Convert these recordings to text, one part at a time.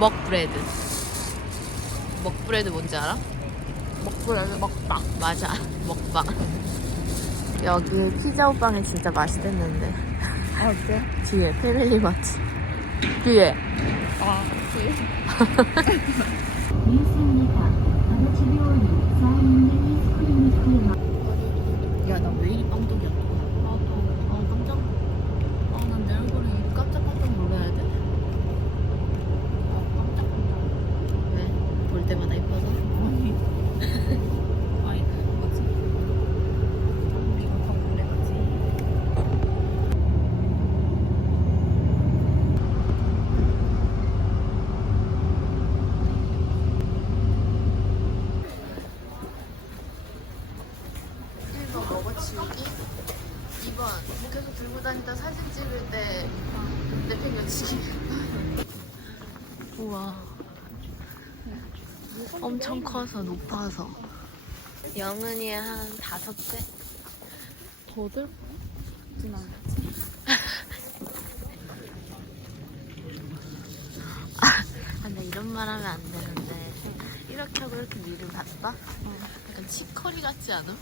먹브레드. 먹브레드 뭔지 알아? 먹브레드 먹방. 맞아. 먹방. 여기 피자 오빵이 진짜 맛있겠는데. 아, 그래? 뒤에 패밀리 마트. 뒤에. 아, 뒤에. 있습니다. 바로 집에 온 사인들이 스크린이 엄청 커서 높아서 영은이 한 다섯 배? 더들? 지난 아, 근데 이런 말 하면 안 되는데 이렇게 하고 이렇게 위를 봤다? 약간 치커리 같지 않음?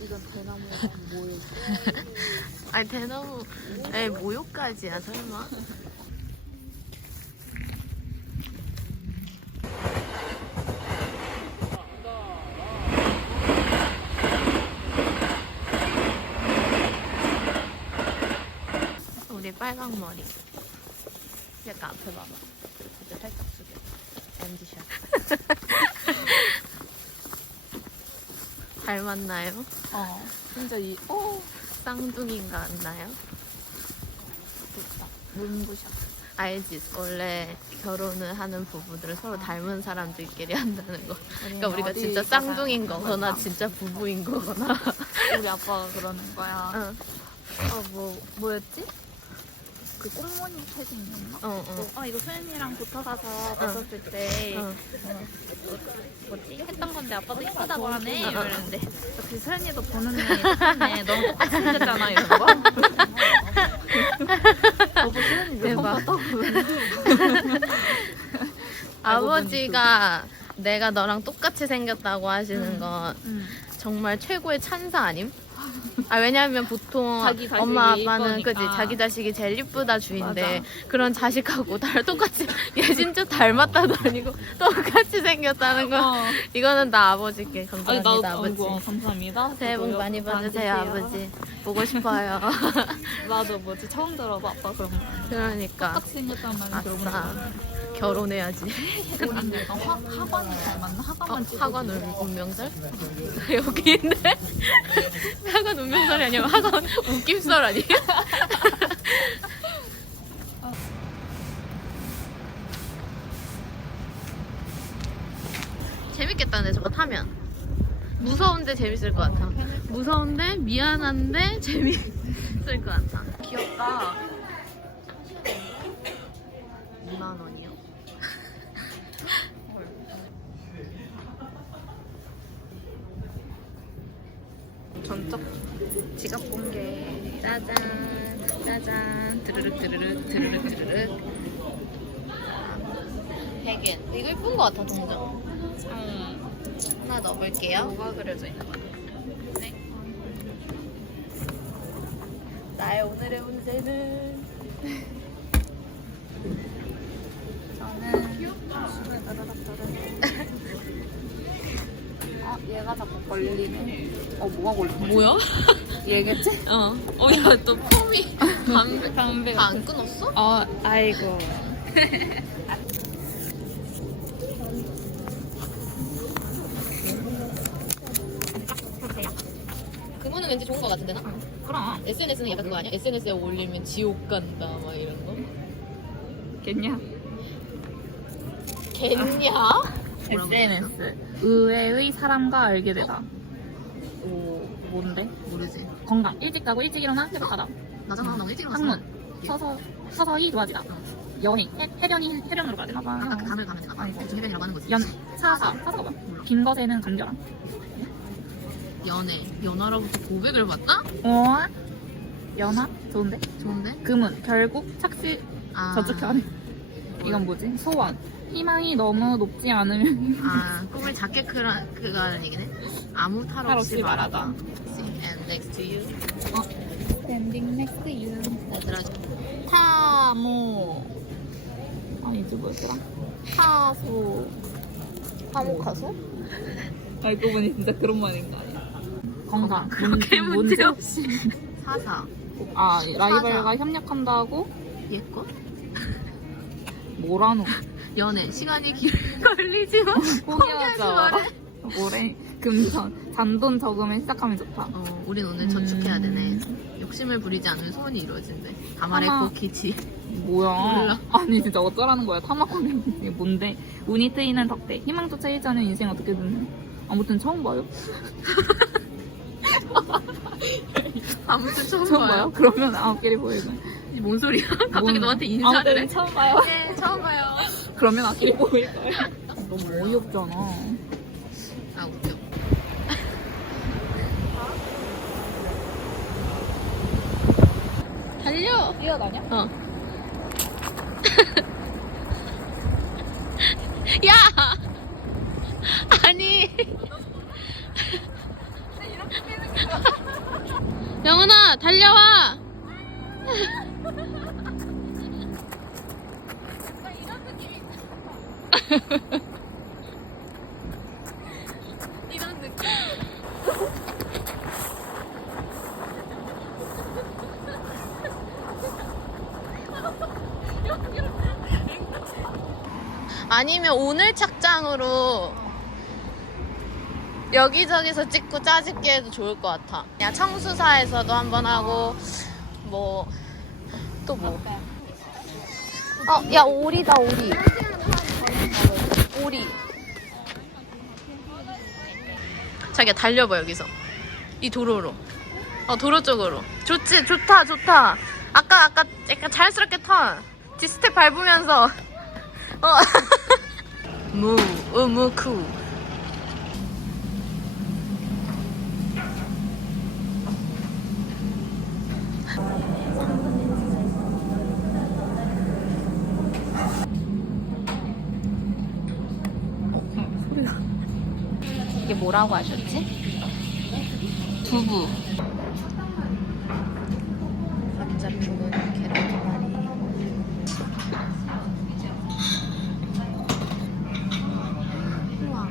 이건 대나무랑 모일 아니 대나무 에 모욕까지야 설마? 우리 빨강 머리 약간 앞에 봐봐 진짜 살짝 숙여 MD샷 닮았나요? 어. 진짜 이, 어, 쌍둥이인 거 같나요? 문구샷. 알지? 원래 결혼을 하는 부부들은 서로 닮은 사람들끼리 한다는 거. 그러니까 우리가 어디 진짜 가서 쌍둥이인 거거나? 진짜 부부인 거거나. 우리 아빠가 그러는 거야. 응. 어, 뭐, 뭐였지? 그 꽃무늬 패딩이었나? 어, 어. 아, 이거 소연이랑 붙어 가서 봤었을 때, 어. 뭐지? 했던 건데 아빠도 이쁘다고 하네. 어, 어. 이러는데. 그 소연이도 보는 눈이 똑같네. 너무 똑같이 생겼잖아. 이런 거. 여보, 소연이 왜 대박. 봤다고 아버지가 내가 너랑 똑같이 생겼다고 하시는 건 응. 정말 최고의 찬사 아님? 아 왜냐면 보통 자기 자식이 엄마 아빠는 이쁘니까. 그지 자기 자식이 제일 이쁘다 주인데. 그런 자식하고 날 똑같이 얘 진짜 닮았다도 아니고 똑같이 생겼다는 거 어. 이거는 나 아버지께 아니, 감사합니다 나도, 아버지 아이고, 감사합니다. 새해 복. 많이 받으세요 받으세요. 아버지 보고 싶어요 나도 뭐지? 처음 들어봐. 아빠 그런 거. 그러니까 똑같이 생겼단 말은 들어본 거 아싸 결혼해야지 우리 내가 화, 학원이 닮았나? 어, 학원만 찍어. 학원 운- 운명설? 여기 있네 학원 운명설이 아니면 학원 웃김설 아니에요? 재밌겠다 근데 저거 타면 무서운데 재밌을 것 같아 무서운데 미안한데 재밌을 것 같아 귀엽다. 2만 원이요? 전적 지갑 공개. 짜잔 짜잔 드르륵 드르륵 드르륵 드르륵 백엔 이거 예쁜 것 같아 동전 응. 하나 넣어볼게요 뭐가 그려져 있는 거야? 나의 오늘의 운세는 저는 아 얘가 자꾸 걸리네. 어 뭐가 걸리네? 뭐야? 얘겠지? 어. 어, 야, 또 폼이 담배, 담배. 다 안 끊었어? 어 아이고. 그거는 왠지 좋은 것 같은데, 나? SNS는 약간 그거 아니야? SNS에 올리면 지옥 간다, 막 이런 거. 겠냐? 겠냐? SNS 의외의 사람과 알게 되다. 오 뭔데? 모르지. 건강 일찍 가고 일찍 일어나 행복하다. 나잖아, 나 일찍 일어났어. 학문 서서 서서히 좋아지다. 여행 해, 해변이 해변으로 가야 되나 봐. 아까 그 감을 가면 되나 봐. 아이고. 대충 해변이라고 하는 거지. 연 사사 사사가 뭐야? 몰라. 긴 것에는 간절함. 연애. 연하로부터 고백을 받다? 어? 연합? 좋은데? 좋은데? 금은 결국 착시 아, 저쪽 안에 이건 뭐지? 소원 희망이 너무 높지 않으면 아 꿈을 작게 크라, 그거 하는 얘기네? 아무 탈 탈 없이 없이 말하다 말하다. And next to you 스탠딩 넥스트 유 얘들아 타모 아니지 뭐였더라? 타소 화목하소? 알고 보니 진짜 그런 말인 거 아니야? 건강 그렇게 문- 문제 없이 사사 아 라이벌과. 협력한다고? 얘거? 뭐라노 연애 시간이 길 걸리지만 포기하지 말해. 뭐래? 금전 잔돈 저금을 시작하면 좋다 어, 우린 오늘 저축해야 되네 욕심을 부리지 않으면 소원이 이루어진대 가말의 아마- 고키치 뭐야? 몰라. 아니 진짜 어쩌라는 거야? 타마코는 이게 뭔데? 운이 트이는 덕대 희망조차 잃지 않은 인생 어떻게 되는? 아무튼 처음 봐요. 아무튼 처음, 처음 봐요. 그러면 아홉끼리 보이고. 뭔 소리야? 갑자기 뭔- 너한테 인사를 아무튼 해? 처음 봐요. 네, 처음 봐요. 그러면 아끼리 보일 거예요. 너무 어이없잖아. 아, 웃겨. 달려! 뛰어다녀? 어. 야! 아니. 영은아, 달려와! 이런 느낌. 아니면 오늘 착장으로 여기저기서 찍고 짜집기 해도 좋을 것 같아. 그냥 청수사에서도 한번 하고 뭐 또 뭐. 어, 야 오리다 오리. 오리. 자기야 달려봐 여기서. 이 도로로. 어 도로 쪽으로. 좋지 좋다 좋다. 아까 아까 약간 자연스럽게 턴. 디스텝 밟으면서. 어. 무, 우무쿠. 이게 뭐라고 하셨지? 두부. 감자 푸는 계란 두 마리. 우와.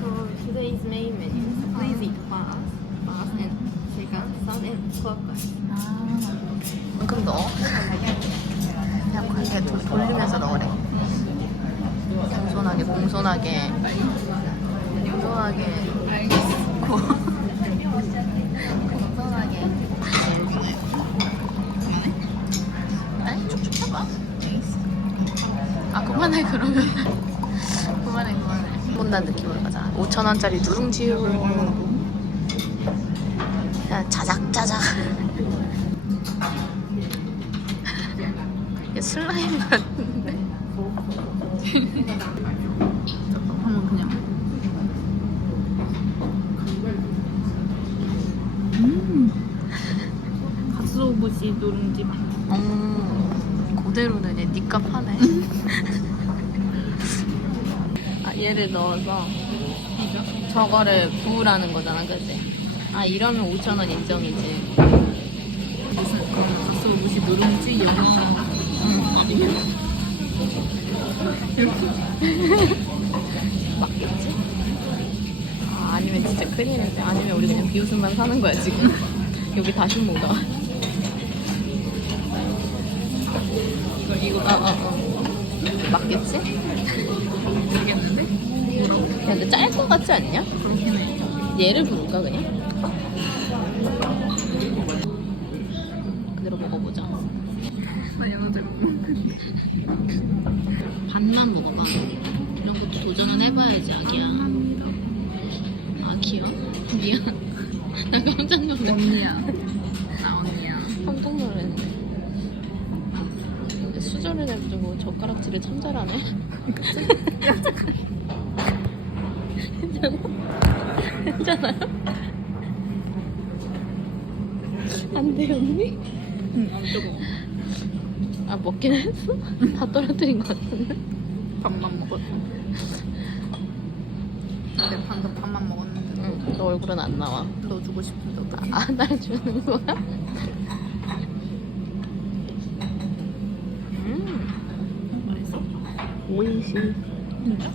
So today's main menu is please eat fast, fast and second, salt and pepper. 은근 넣어? 그냥 그렇게 도- 돌리면서 넣으래. 공손하게, 공손하게. 공손하게. 아니, 쭉쭉 해봐. 아, 그만해, 그러면. 그만해, 그만해. 혼난 느낌으로 가자. 5천원짜리 누룽지. 그냥 자작자작. 그대로는 얘 니값 하네. 아, 얘를 넣어서 저거를 부으라는 거잖아, 그지? 아, 이러면 5,000원 인정이지. 무슨 가스오부시 누룽지 영어. 맞겠지? 아, 아니면 진짜 큰일 났네. 아니면 우리 그냥 비웃음만 사는 거야, 지금. 여기 다시 못 와. 이거 이거 어, 어, 어. 맞겠지? 모르겠는데? 야, 근데 짤 것 같지 않냐? 그렇긴 해. 얘를 부를까, 그냥? 그대로 먹어보자. 나 영어 잘 모르겠는데. 반만 먹어봐. 이런 것도 도전은 해봐야지, 아기야. 아기야? 미안. 나 깜짝 놀랐어. 언니야. 나 언니야. 깜짝 놀랐네. 수저를 냅두고 젓가락질을 참 잘하네. 괜찮아요? 안 돼요, 언니? 응 안 뜨거. 아, 먹긴 했어? 다 떨어뜨린 것 같은데? 밥만 먹었어. 근데 방금 밥만 먹었는데 응, 너 얼굴은 안 나와. 너 주고 싶은데 어떡해? 아, 날 주는 거야? 맛있어? 오이시 진짜?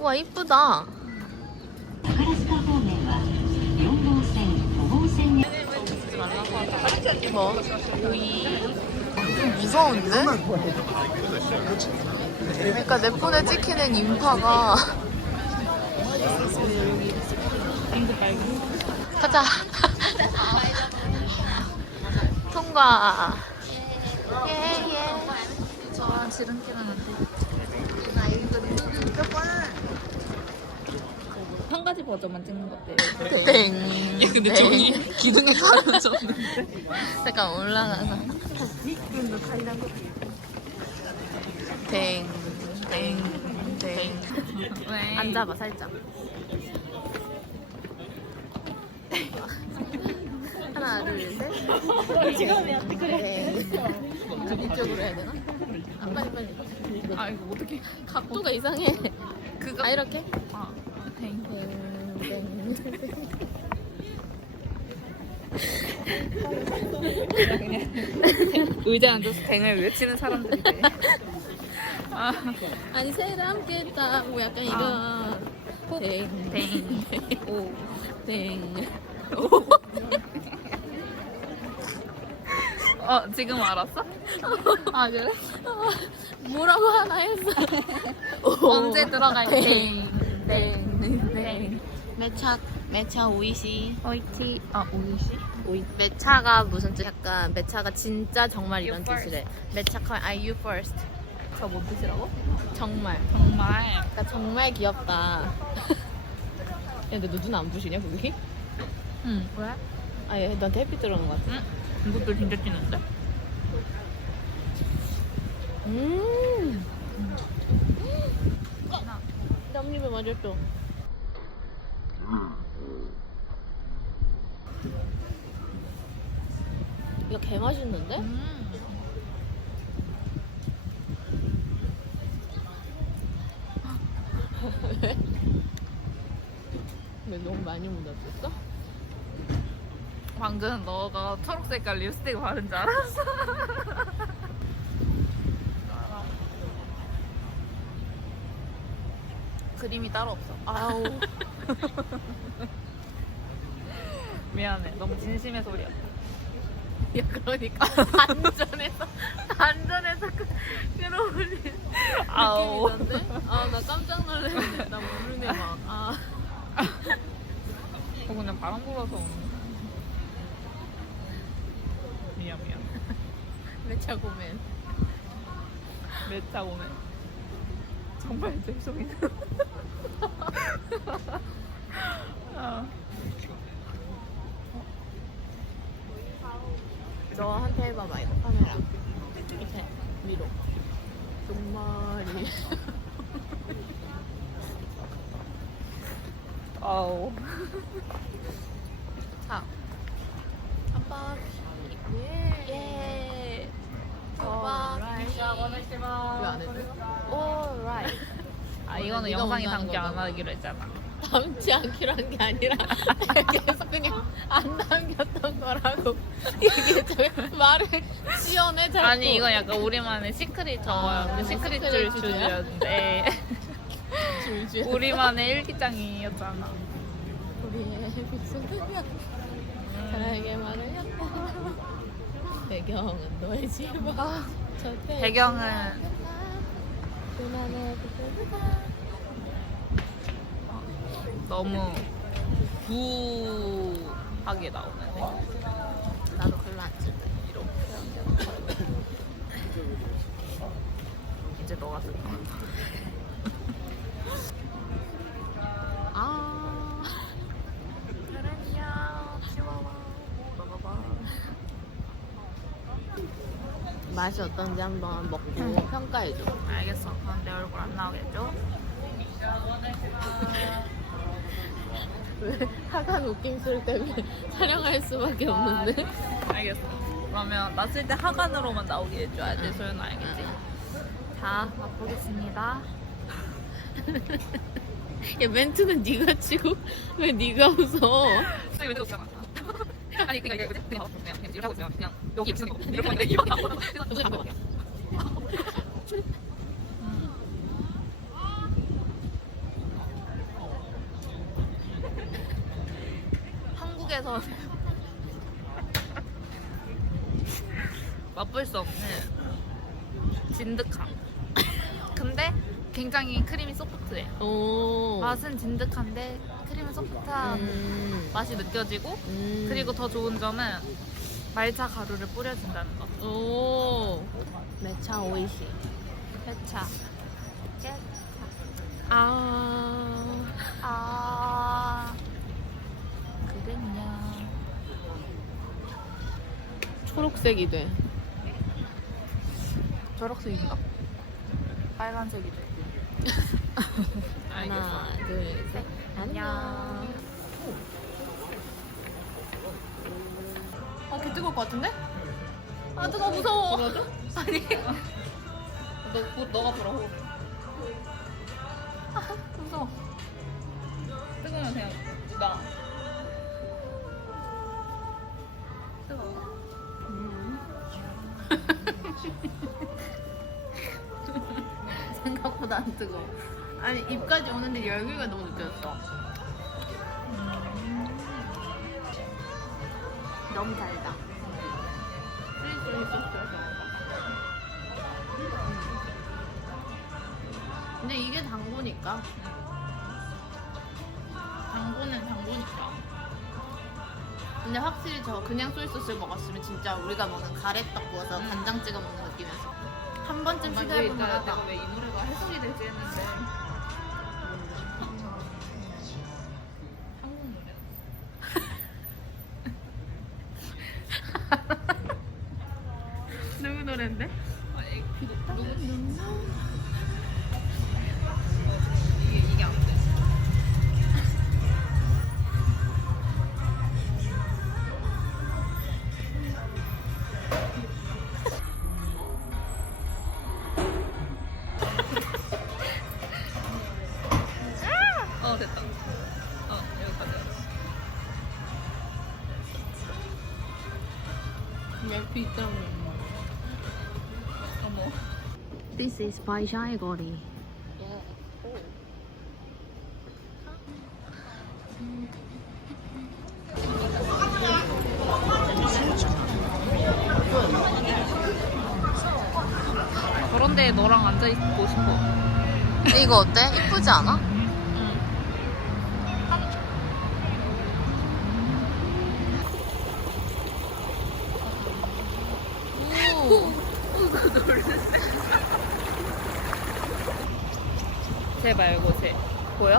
와 이쁘다 뭐? 좀 무서운데? 그러니까 내 폰에 찍히는 인파가 가자 통과 예, 예. 저 지름길은 안 돼. 한 가지 버전만 찍는 것 같아요. 땡. 얘 근데 땡. 종이 기둥에 가려졌는데. 잠깐 올라가서. 땡. 땡. 땡. 왜? 앉아봐 살짝. 하나 둘 셋. 지금 어떻게 그래? 이쪽으로 해야 되나? 아 빨리 빨리. 아 이거 어떻게? 각도가 이상해. 그거 아 이렇게? 아, 땡. 의자에 앉아서 뱅을 외치는 사람들이 돼. 아, 아니 새해를 함께 했다. 뭐 약간 이런. 아. 땡. 뱅. 오. 땡. 어, 지금 알았어? 아, 그래? 뭐라고 하나 했어. 언제 들어갈게? 땡. 땡. 땡. 매차 매차 오이시. 오이티. 아, 오이시? 오이. 매차가 무슨 뜻? 약간 매차가 진짜 정말 이런 You 뜻이래. 매차카 are you first? 저 뭔 뜻이라고? 정말. 정말. 그러니까 정말 귀엽다. 야, 근데 너 눈 안 부시냐 거기? 응. 왜? 아, 얘 너한테 햇빛 들어오는 것 같아. 응? 이것도 진짜 찌는데? 음. 땀입에 맞았죠? 이거 개 맛있는데? 음. 왜 너무 많이 묻었어? 방금 너가 초록색깔 립스틱 바른 줄 알았어. 그림이 따로 없어. 아우. 미안해. 너무 진심의 소리야. 야, 그러니까 단전에서 단전에서 그 끌어올린 아우. 느낌이던데? 아, 나 깜짝 놀랐네. 나 모르네 막. 아, 저 그냥 바람 불어서 오는 거야. 미안 미안. 매차 고맨. 매차 오네. 정말 죄송해요. 아, 너한테 해봐봐 이거 카메라. 이렇게 위로. 정말이. 아우. 자, 한 번. 예. 예. 한 번. 왜안? Alright. 아 이거는 네가 영상에 먼저 하는 담기 안 거잖아. 하기로 했잖아. 담지 않기로 한 게 아니라 계속 그냥 안 담겼던 거라고 얘기했죠. 말을 지어내 자꾸. 아니 이건 약간 우리만의 시크릿 아, 저거였는데 시크릿 시크릿 줄 주제야? 줄이었는데 줄줄. 우리만의 일기장이었잖아. 우리의 빅소리야 사랑의 말을 했다. 배경은 너의 집 앞. 저 배경은 너무 부하게 나오는데. 나도 쓸 때. 이렇게. 이제 너가 쓸 거야. 아. 맛이 어떤지 한번 먹고 평가해줘. 알겠어. 그럼 내 얼굴 안 나오겠죠? 왜 하간 웃김소리 때문에 촬영할 수밖에 없는데? 알겠어. 그러면 났을 때 하관으로만 나오게 해줘야지. 소연아 알겠지? 자, 맛보겠습니다. 야 멘트는 네가 치고 왜 네가 웃어? 왜 웃지 않아? 아니 그냥 그냥 그냥 그냥 그냥 이렇게 하고 있으면 그냥 여기 있으면 이거 이렇게 하는데 이거 나오고 한국에서 맛볼 수 없는 진득함. 근데 굉장히 크림이 소프트해. 오. 맛은 진득한데 크림은 소프트한 음. 맛이 느껴지고 음. 그리고 더 좋은 점은 말차 가루를 뿌려준다는 거. 오. 매차 오이시. 회차. 아. 아. 그랬냐. 초록색이 돼. 초록색인가? 빨간색이 돼. 하나, 둘, 셋. 안녕. 아, 개 뜨거울 것 같은데? 아, 뜨거워, 무서워. 불어줘? 아니. 너, 곧 너가 불어. 아, 무서워. 뜨거우면 그냥 나. 뜨거워. 생각보다 안 뜨거워. 아니 입까지 오는데 열기가 너무 느껴졌어. 너무 달다. 근데 이게 당고니까. 당고는 당고니까. 근데 확실히 저 그냥 소이소스를 먹었으면 진짜 우리가 먹는 가래떡 구워서 음. 간장 찍어 먹는 느낌이었어. 한 번쯤 왜 시도해보면 내가 하다. 왜이 노래가 해석이 되지 했는데 This is 바이샤이 거리. 저런 데에 너랑 앉아 있고 싶어. 이거 어때? 이쁘지 않아? 오. 쟤 말고 쟤 보여?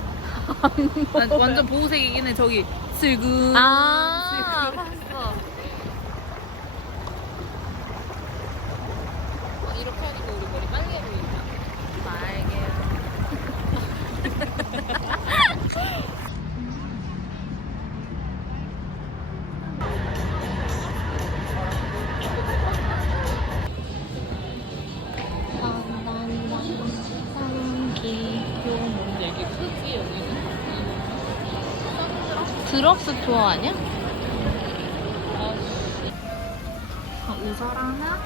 난 완전 보호색이긴 해. 저기 슬금 아, 봤어. 드럭스 투어 아니야? 아, 우설 하나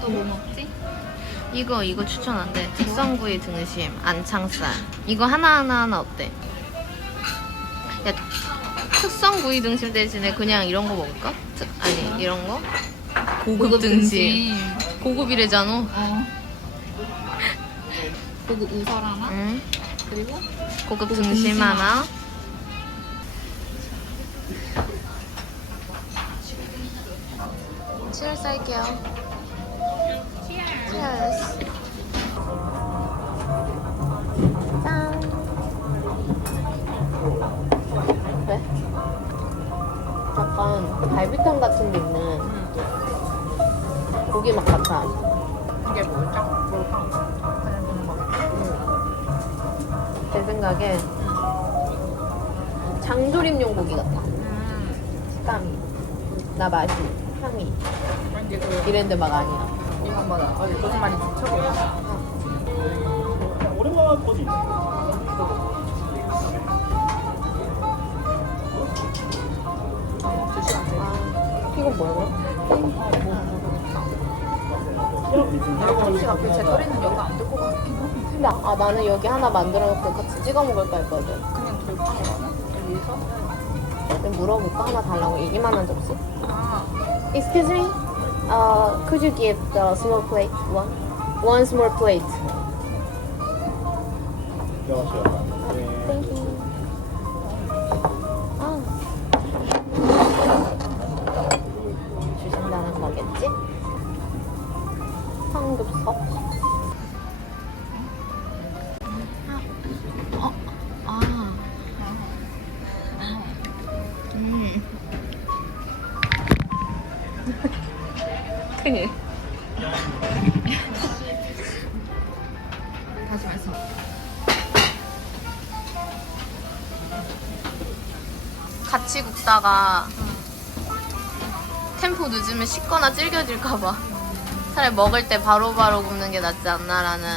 또 뭐 먹지? 이거 이거 추천한대. 특성구이 등심, 안창살. 이거 하나 하나 하나 어때? 야, 특성구이 등심 대신에 그냥 이런 거 먹을까? 특- 아니 이런 거? 고급 등심. 고급이래잖아. 어 그리고 우설 하나 응. 그리고 고급 고급 등심 하나. 할게요. 치얼스. 짠. 왜? 약간 갈비탕 같은 데 있는 고기 맛 같아. 이게 뭘까? 뭘까? 거제 생각에 장조림용 고기 같아. 음. 식감이. 나 맛이. 향이. 왠지 그 이랬는데 막 아니야. 이건 뭐다? 어, 무슨 말인지 쳐보자. 오랜만에 거지. 두 시간째. 아, 이건 뭐야, 그럼? 김치가 제 또리는 여기 안 들고 가긴 하고 근데 아, 나는 여기 하나 만들어 놓고 같이 찍어 먹을까 했거든. 그냥 들고 가거나 여기서 근데 물어볼까? 하나 달라고. 이- 이만한 접시? 아 Excuse me? Uh, could you give the small plate one? One small plate. Thank you. 아. 주신다는 거겠지? 삼겹살? 아, 아. 음. 큰일. 다시 말씀. 같이 굽다가 템포 늦으면 식거나 질겨질까봐 차라리 먹을 때 바로바로 굽는 게 낫지 않나라는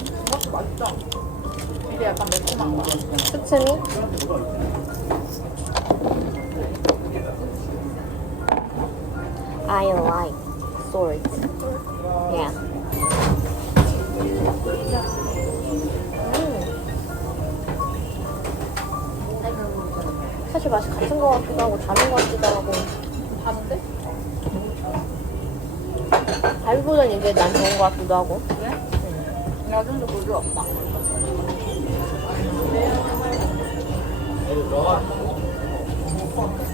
이것도 맛있다. 이게 약간 매콤한 거. 수츠미? I like swords. Yeah. 음. 사실 맛이 같은 것 같기도 하고 다른 것 같기도 하고 다른데? 갈비보단 이게 난 좋은 것 같기도 하고 내가 좀더 부드럽다. 음.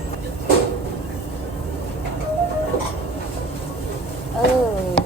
嗯。